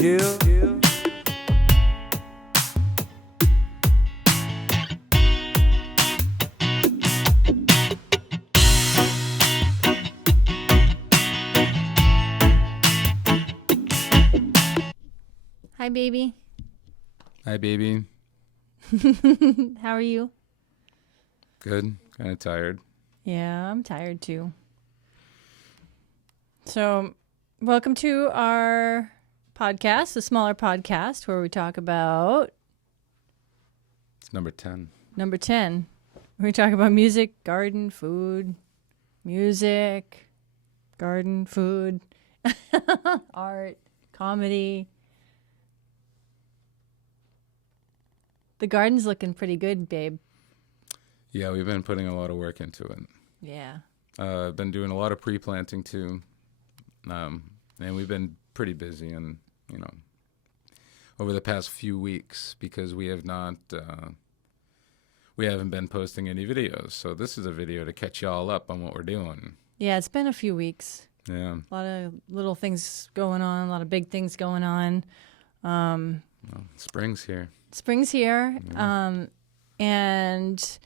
Yeah. Hi, baby. Hi, baby. How are you? Good. Kind of tired. Yeah, I'm tired too. So, welcome to our podcast, the smaller podcast, where we talk about It's number 10. number 10. We talk about music, garden, food, music, garden, food, art, comedy. The garden's looking pretty good, babe. Yeah, we've been putting a lot of work into it. Yeah. I've been doing a lot of pre-planting too. And we've been pretty busy and, over the past few weeks because we haven't been posting any videos. So this is a video to catch y'all up on what we're doing. Yeah, it's been a few weeks. Yeah. A lot of little things going on, a lot of big things going on. Well, spring's here. Spring's here. And,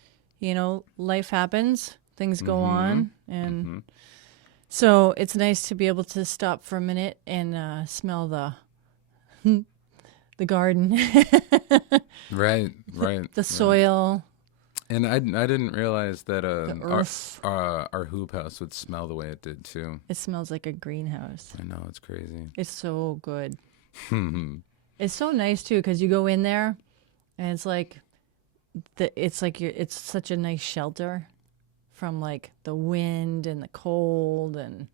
life happens. Things go on. And so it's nice to be able to stop for a minute and smell the garden, Right. the soil. And I didn't realize that The earth. our hoop house would smell the way it did too. It smells like a greenhouse. I know, it's crazy. It's so good. It's so nice too because you go in there, and it's like it's such a nice shelter from like the wind and the cold and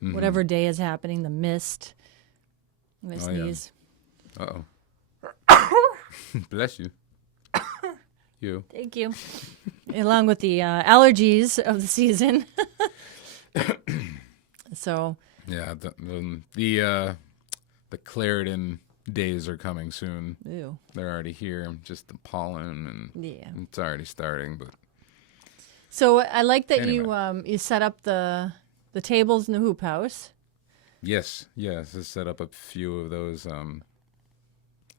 whatever day is happening, the mist. I Oh, yeah. sneeze. Uh-oh. Bless you. You. Thank you. Along with the allergies of the season. So. Yeah, the Clarendon days are coming soon. Ew. They're already here. Just the pollen and Yeah. it's already starting. But So I like that Anyway. you set up the tables in the hoop house. yes, I set up a few of those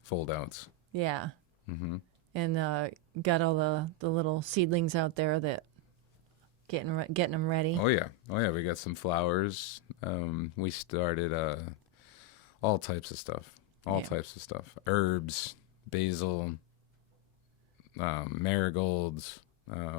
fold outs. Yeah. And got all the little seedlings out there that getting them ready. Oh yeah, we got some flowers. We started all types of stuff. Herbs, basil, marigolds.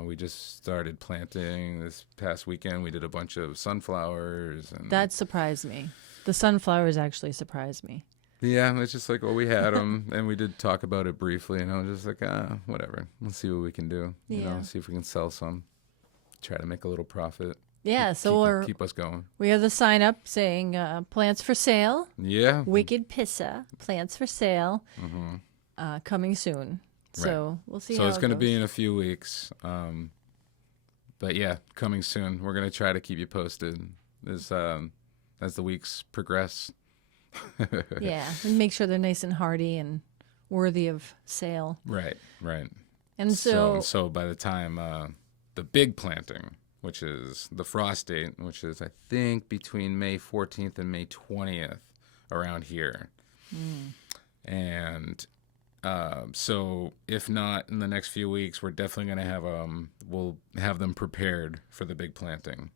We just started planting this past weekend. We did a bunch of sunflowers. And That surprised me. The sunflowers actually surprised me. yeah, it's just like, well, we had them, and we did talk about it briefly, and I was just like, whatever. Let's see what we can do. Yeah. See if we can sell some. Try to make a little profit. Yeah, so Keep us going. we have the sign up saying plants for sale. Yeah. Wicked Pissa, plants for sale, coming soon. So we'll see. So how it's going to goes. be in a few weeks. But yeah, coming soon. We're going to try to keep you posted as the weeks progress. Yeah, and make sure they're nice and hardy and worthy of sale. Right. And so So by the time the big planting, which is the frost date, which is I think between May 14th and May 20th around here. And so if not in the next few weeks, we're definitely going to have we'll have them prepared for the big planting.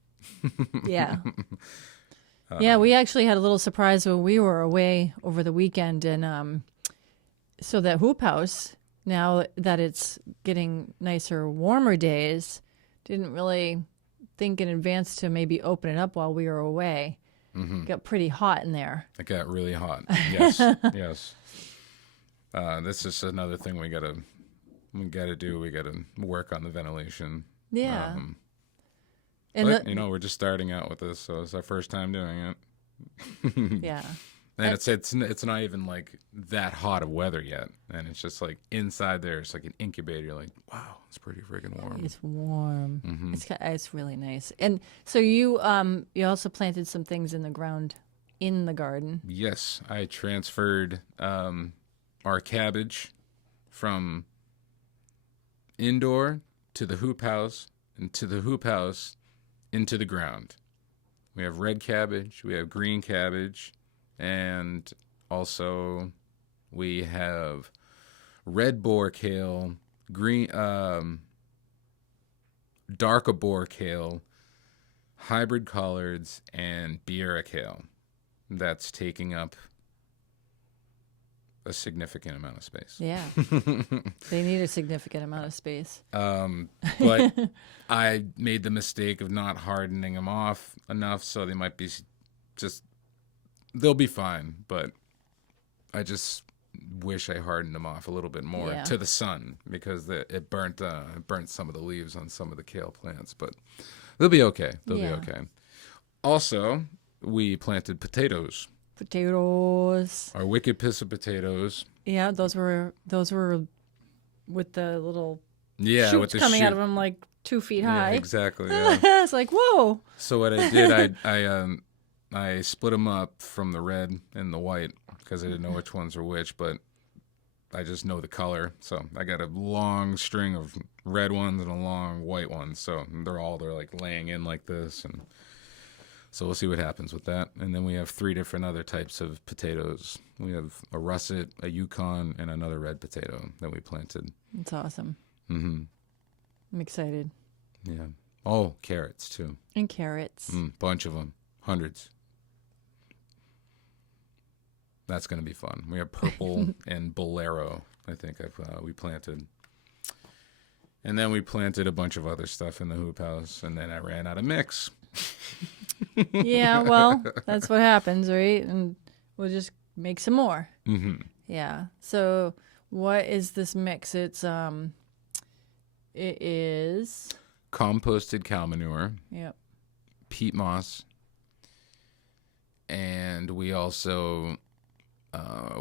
yeah. Yeah, we actually had a little surprise when we were away over the weekend, and so that hoop house, now that it's getting nicer, warmer days, didn't really think in advance to maybe open it up while we were away. It got pretty hot in there. It got really hot. Yes, yes. This is another thing we gotta do. We gotta work on the ventilation. Yeah. And And but, we're just starting out with this, so it's our first time doing it. yeah. And it's not even like that hot of weather yet, and it's just like inside there, it's like an incubator. You're like, wow, it's pretty freaking warm. It's warm. It's really nice. And so you also planted some things in the ground in the garden. Yes, I transferred our cabbage from indoor to the hoop house, and to the hoop house into the ground. We have red cabbage, we have green cabbage, and also, we have red boar kale, green, dark boar kale, hybrid collards, and Biera kale. That's taking up a significant amount of space. Yeah. They need a significant amount of space. But I made the mistake of not hardening them off enough, so they might be just, they'll be fine, but I just wish I hardened them off a little bit more Yeah. to the sun, because it burnt some of the leaves on some of the kale plants, but they'll be okay. They'll Yeah. be okay. Also, we planted potatoes, Potatoes. our wicked piss of potatoes. Yeah, those were with the little Yeah, with shoots the coming shoot. out of them like 2 feet Yeah, high. exactly. Yeah. It's like, whoa. So what I did, I split them up from the red and the white because I didn't know which ones were which, but I just know the color. So I got a long string of red ones and a long white one. So they're like laying in like this, and so we'll see what happens with that. And then we have 3 different other types of potatoes. We have a russet, a Yukon, and another red potato that we planted. It's awesome. Mm-hmm. I'm excited. Yeah. Oh, carrots too. And carrots. Bunch of them, hundreds. That's going to be fun. We have purple and bolero, I think we planted. And then we planted a bunch of other stuff in the hoop house, and then I ran out of mix. Yeah, well, that's what happens, right? And we'll just make some more. Mm-hmm. Yeah. So what is this mix? It is, Composted cow manure, yep. peat moss, and we also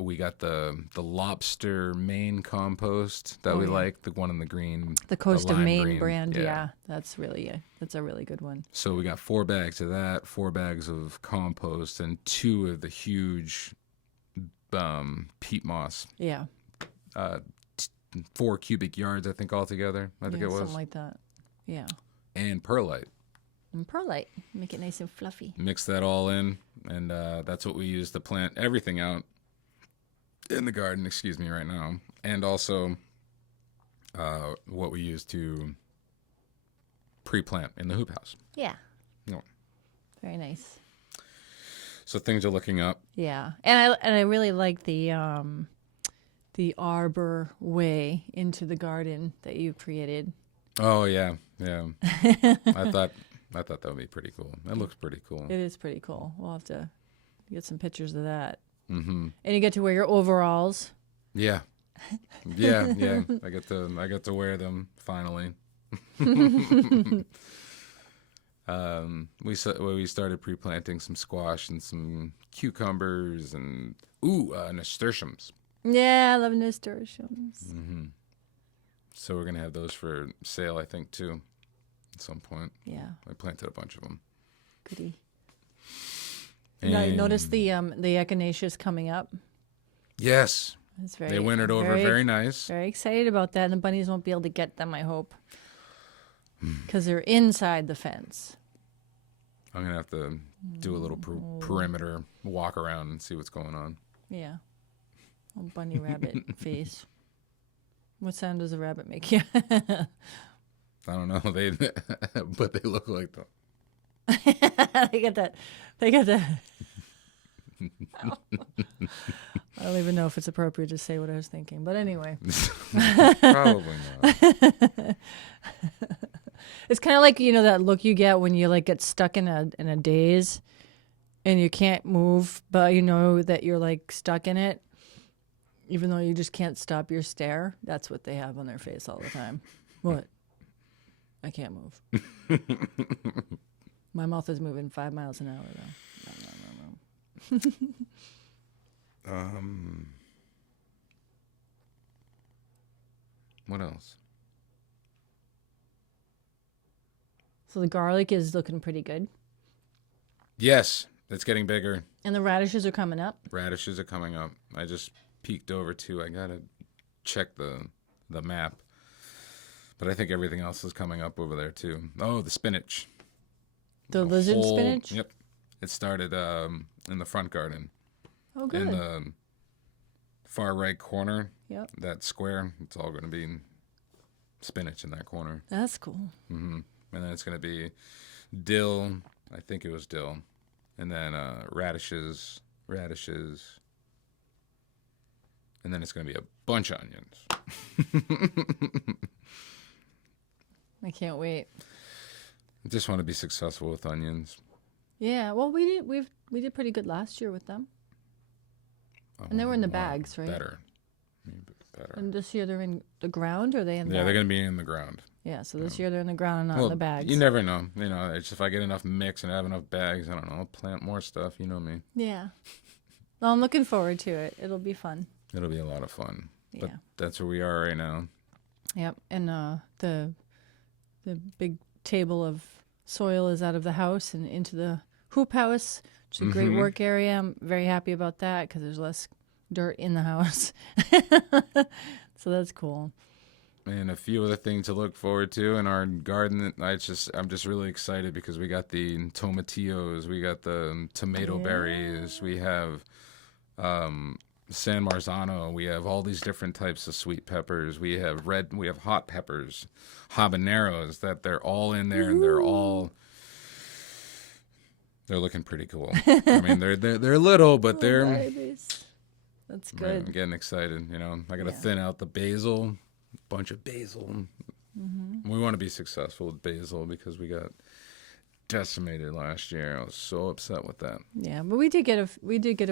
we got the lobster Maine compost that we yeah. like, the one in the green, The Coast of lime Maine green. brand. Yeah. That's a really good one. So we got 4 bags of that, 4 bags of compost, and 2 of the huge peat moss. Yeah. 4 cubic yards, I think, altogether. I think Yeah, it was. something like that. Yeah. And perlite. And perlite. Make it nice and fluffy. Mix that all in, and that's what we use to plant everything out in the garden, right now. And also what we use to pre-plant in the hoop house. Yeah. No. Very nice. So things are looking up. Yeah. And I really like the arbor way into the garden that you created. Oh, yeah. I thought that would be pretty cool. That looks pretty cool. It is pretty cool. We'll have to get some pictures of that. Mm-hmm. And you get to wear your overalls. Yeah. Yeah. I get to wear them finally. We started pre-planting some squash and some cucumbers and nasturtiums. Yeah, I love nasturtiums. Mm-hmm. So we're gonna have those for sale, I think, too, at some point. Yeah, I planted a bunch of them. goody. Now, you And notice the echinaceas coming up. yes, It's very, they wintered over. Very nice. Very excited about that. And the bunnies won't be able to get them, I hope, because they're inside the fence. I'm gonna have to do a little perimeter walk around and see what's going on. Yeah, little bunny rabbit face. What sound does a rabbit make? Yeah. I don't know. But they look like them. They get that. I don't even know if it's appropriate to say what I was thinking, but anyway. Probably not. It's kind of like, that look you get when you like get stuck in a daze and you can't move, but you know that you're like stuck in it, even though you just can't stop your stare. That's what they have on their face all the time. What? I can't move. My mouth is moving 5 miles an hour though. What else? So the garlic is looking pretty good. Yes, it's getting bigger. And the radishes are coming up. Radishes are coming up. I just peeked over too. I gotta check the map, but I think everything else is coming up over there too. Oh, the spinach. The lizard spinach? Yep. It started in the front garden. Oh, good. In the far right corner, Yep. that square, it's all going to be spinach in that corner. That's cool. And then it's going to be dill. I think it was dill. And then radishes. And then it's going to be a bunch of onions. I can't wait. I just want to be successful with onions. Yeah, well, we did pretty good last year with them. And they were in the bags, right? Better. And this year they're in the ground, or are they in the Yeah, they're going to be in the ground. Yeah, so this year they're in the ground and not in the bags. You never know. You know, it's if I get enough mix and have enough bags, I don't know, I'll plant more stuff. You know me. Yeah. Well, I'm looking forward to it. It'll be fun. It'll be a lot of fun. Yeah. But that's where we are right now. Yep. And the big table of soil is out of the house and into the hoop house, which is a great work area. I'm very happy about that because there's less dirt in the house. So that's cool. And a few other things to look forward to in our garden. I'm just really excited because we got the tomatillos, we got the tomato berries, we have San Marzano, we have all these different types of sweet peppers. We have hot peppers, habaneros, that they're all in there. And they're looking pretty cool. I mean, they're little, but they're Babies. That's good. I'm getting excited. You know, I got to thin out the basil, bunch of basil. We want to be successful with basil because we got decimated last year. I was so upset with that. Yeah, but we did get a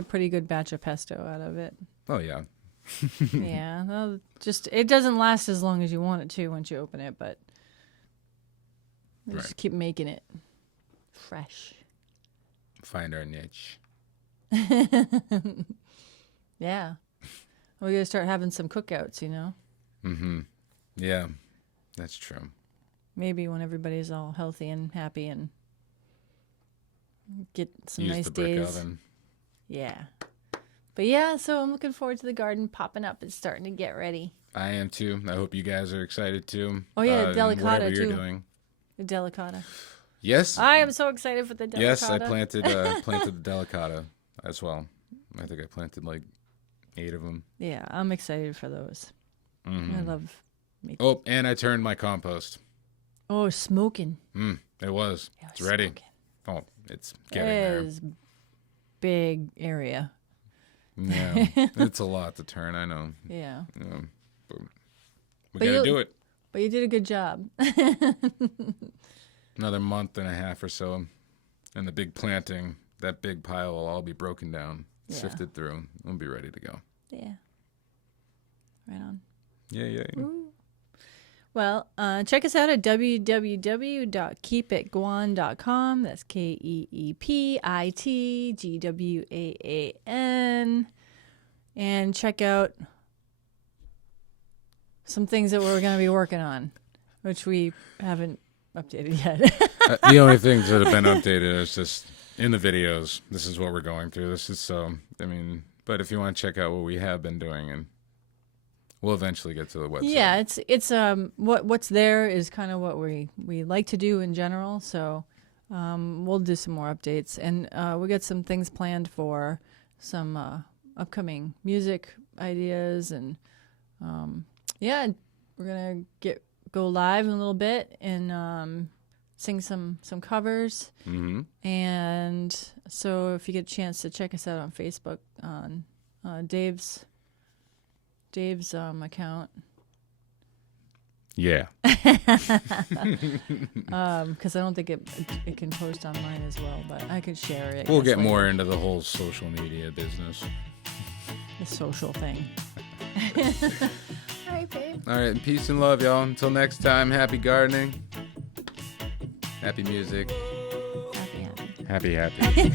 pretty good batch of pesto out of it. Oh yeah. Yeah, well, just it doesn't last as long as you want it to once you open it, but we just keep making it fresh. Find our niche. Yeah, we gotta start having some cookouts, you know. Yeah, that's true. Maybe when everybody's all healthy and happy and get some Use nice the brick days. oven. Yeah. But yeah, so I'm looking forward to the garden popping up and starting to get ready. I am too. I hope you guys are excited too. Oh yeah, delicata whatever too. you're doing. The delicata. Yes. I am so excited for the delicata. Yes, I planted the delicata as well. I think I planted like 8 of them. Yeah, I'm excited for those. I love making. Oh, and I turned my compost. Oh, smoking. It was. Yeah, It's ready. smoking. Oh, it's getting there. It is big area. Yeah, it's a lot to turn. I know. Yeah. But we But gotta you- do it. But you did a good job. Another month and a half or so, and the big planting, that big pile will all be broken down, sifted through. We'll be ready to go. Yeah. Right on. Yeah. Well, check us out at www.keepitguan.com. That's KEEPITGWAAN. And check out some things that we're going to be working on, which we haven't updated yet. The only things that have been updated is just in the videos. This is what we're going through. This is but if you want to check out what we have been doing, and we'll eventually get to the website. Yeah, it's what's there is kind of what we like to do in general. So we'll do some more updates, and we got some things planned for some upcoming music ideas, and we're gonna go live in a little bit and sing some covers. And so if you get a chance to check us out on Facebook on Dave's account. Yeah. Because I don't think it can post online as well, but I could share it. We'll get more into the whole social media business. The social thing. All right, babe. All right, peace and love, y'all. Until next time, happy gardening. Happy music. Happy. Happy.